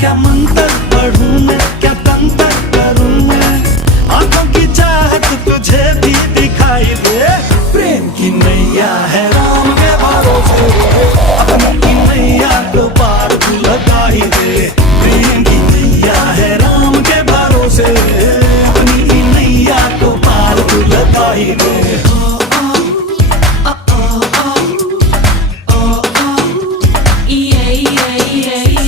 क्या मंत्र पढ़ूं मैं, क्या तंत्र करूं मैं, आंखों की चाहत तुझे भी दिखाई दे। प्रेम की नैया है राम के भरोसे, अपनी की नैया को पार तू लगा ही दे। प्रेम की नैया है राम के भरोसे, अपनी की नैया को पार तू लगा ही दे।